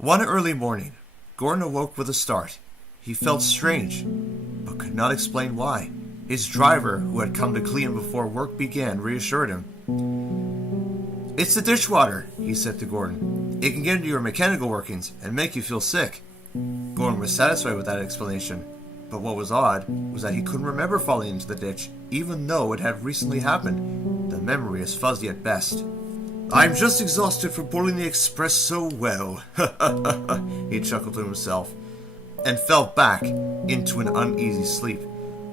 One early morning, Gordon awoke with a start. He felt strange, but could not explain why. His driver, who had come to clean before work began, reassured him. "It's the dishwater," he said to Gordon. "It can get into your mechanical workings and make you feel sick." Gordon was satisfied with that explanation, but what was odd was that he couldn't remember falling into the ditch, even though it had recently happened. The memory is fuzzy at best. "I'm just exhausted from pulling the express so well," he chuckled to himself, and fell back into an uneasy sleep.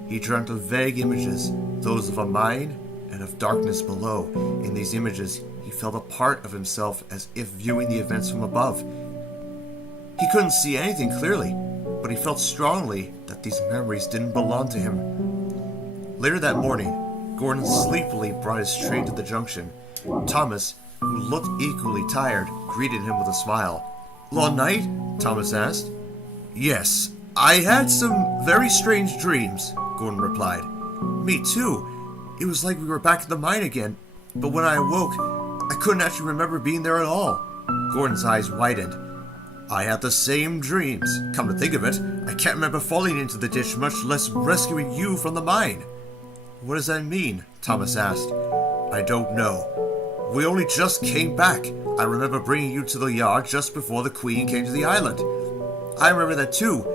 He dreamt of vague images, those of a mine and of darkness below. In these images, he felt a part of himself as if viewing the events from above. He couldn't see anything clearly, but he felt strongly that these memories didn't belong to him. Later that morning, Gordon sleepily brought his train to the junction. Thomas, who looked equally tired, greeted him with a smile. "Long night?" Thomas asked. "Yes, I had some very strange dreams," Gordon replied. "Me too. It was like we were back in the mine again, but when I awoke, I couldn't actually remember being there at all." Gordon's eyes widened. "I had the same dreams. Come to think of it, I can't remember falling into the ditch, much less rescuing you from the mine." "What does that mean?" Thomas asked. "I don't know. We only just came back. I remember bringing you to the yard just before the Queen came to the island." "I remember that too.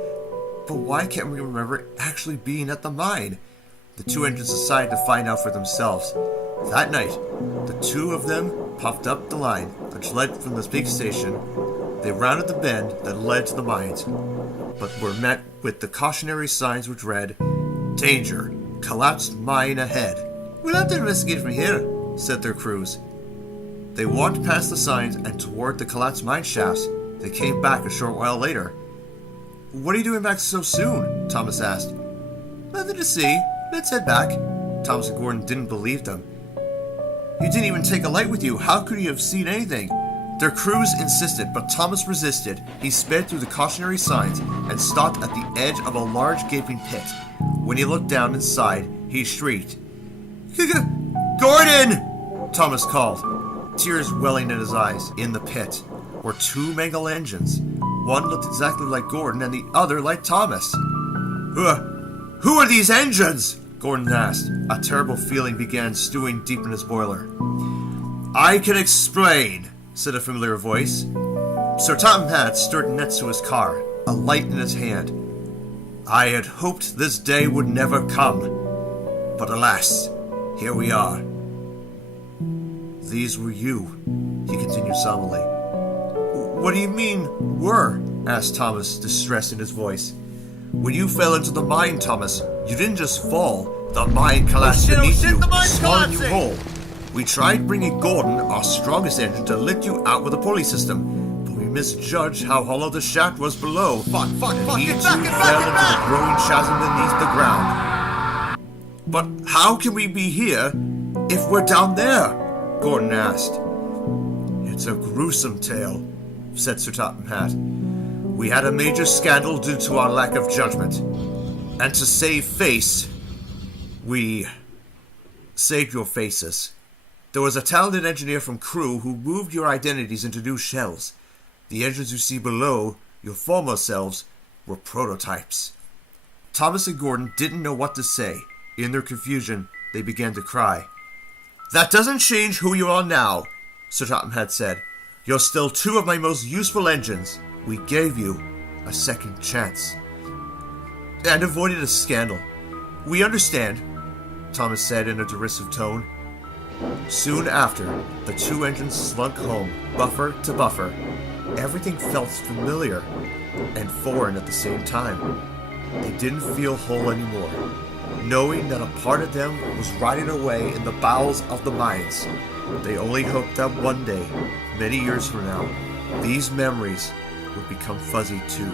But why can't we remember actually being at the mine?" The two entered decided to find out for themselves. That night, the two of them puffed up the line which led from the big station. They rounded the bend that led to the mines, but were met with the cautionary signs which read, "Danger, collapsed mine ahead." "We'll have to investigate from here," said their crews. They walked past the signs and toward the collapsed mine shafts. They came back a short while later. "What are you doing back so soon?" Thomas asked. "Nothing to see. Let's head back." Thomas and Gordon didn't believe them. "You didn't even take a light with you. How could you have seen anything?" Their crews insisted, but Thomas resisted. He sped through the cautionary signs and stopped at the edge of a large gaping pit. When he looked down inside, he shrieked. "Gordon!" Thomas called, tears welling in his eyes. In the pit were two mangled engines. One looked exactly like Gordon and the other like Thomas. Who are these engines?" Gordon asked. A terrible feeling began stewing deep in his boiler. "I can explain," said a familiar voice. Sir Topham Hatt stood next to his car, a light in his hand. "I had hoped this day would never come, but alas, here we are." "These were you," he continued solemnly. "What do you mean, were?" asked Thomas, distress in his voice. "When you fell into the mine, Thomas, you didn't just fall. The mine collapsed beneath you, swallowing you whole. We tried bringing Gordon, our strongest engine, to lift you out with a pulley system, but we misjudged how hollow the shaft was below. Fuck, he too fell into the growing chasm beneath the ground." "But how can we be here if we're down there?" Gordon asked. "It's a gruesome tale," said Sir Topham Hatt. "We had a major scandal due to our lack of judgment, and to save face, we saved your faces. There was a talented engineer from Crew who moved your identities into new shells. The engines you see below, your former selves, were prototypes." Thomas and Gordon didn't know what to say. In their confusion, they began to cry. "That doesn't change who you are now," Sir Topham had said. "You're still two of my most useful engines. We gave you a second chance and avoided a scandal." "We understand," Thomas said in a derisive tone. Soon after, the two engines slunk home, buffer to buffer. Everything felt familiar and foreign at the same time. They didn't feel whole anymore, knowing that a part of them was rotting away in the bowels of the mines. They only hoped that one day, many years from now, these memories would become fuzzy too.